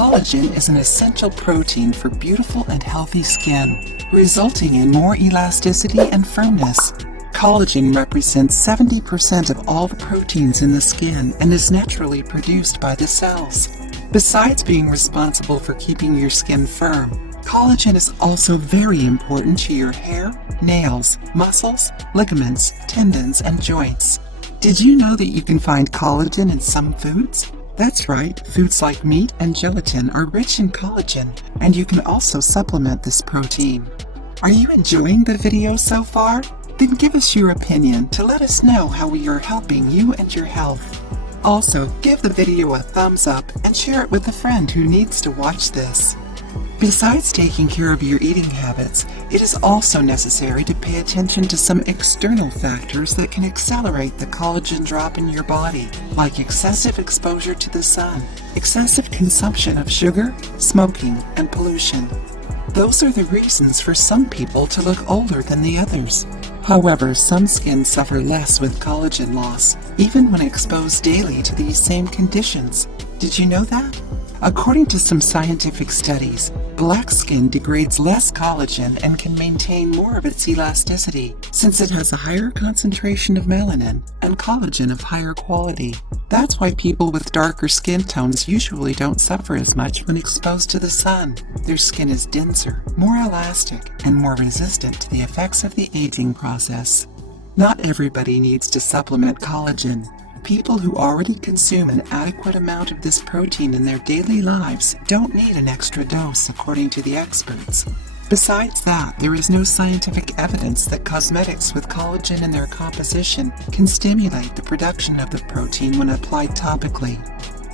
Collagen is an essential protein for beautiful and healthy skin, resulting in more elasticity and firmness. Collagen represents 70% of all the proteins in the skin and is naturally produced by the cells. Besides being responsible for keeping your skin firm, collagen is also very important to your hair, nails, muscles, ligaments, tendons, and joints. Did you know that you can find collagen in some foods? That's right, foods like meat and gelatin are rich in collagen, and you can also supplement this protein. Are you enjoying the video so far? Then give us your opinion to let us know how we are helping you and your health. Also, give the video a thumbs up and share it with a friend who needs to watch this. Besides taking care of your eating habits, it is also necessary to pay attention to some external factors that can accelerate the collagen drop in your body, like excessive exposure to the sun, excessive consumption of sugar, smoking, and pollution. Those are the reasons for some people to look older than the others. However, some skin suffer less with collagen loss, even when exposed daily to these same conditions. Did you know that? According to some scientific studies, black skin degrades less collagen and can maintain more of its elasticity since it has a higher concentration of melanin and collagen of higher quality. That's why people with darker skin tones usually don't suffer as much when exposed to the sun. Their skin is denser, more elastic, and more resistant to the effects of the aging process. Not everybody needs to supplement collagen. People who already consume an adequate amount of this protein in their daily lives don't need an extra dose, according to the experts. Besides that, there is no scientific evidence that cosmetics with collagen in their composition can stimulate the production of the protein when applied topically.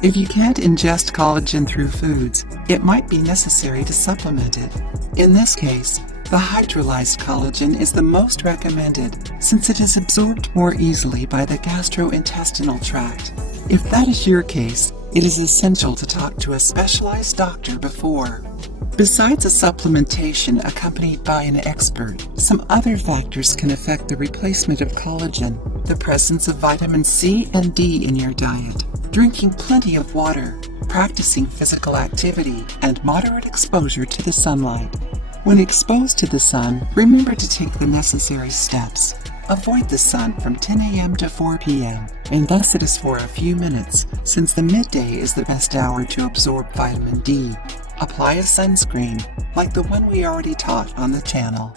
If you can't ingest collagen through foods, it might be necessary to supplement it. In this case, the hydrolyzed collagen is the most recommended since it is absorbed more easily by the gastrointestinal tract. If that is your case, it is essential to talk to a specialized doctor before. Besides a supplementation accompanied by an expert, some other factors can affect the replacement of collagen: the presence of vitamin C and D in your diet, drinking plenty of water, practicing physical activity, and moderate exposure to the sunlight. When exposed to the sun, remember to take the necessary steps. Avoid the sun from 10 a.m. to 4 p.m., unless it is for a few minutes, since the midday is the best hour to absorb vitamin D. Apply a sunscreen, like the one we already taught on the channel.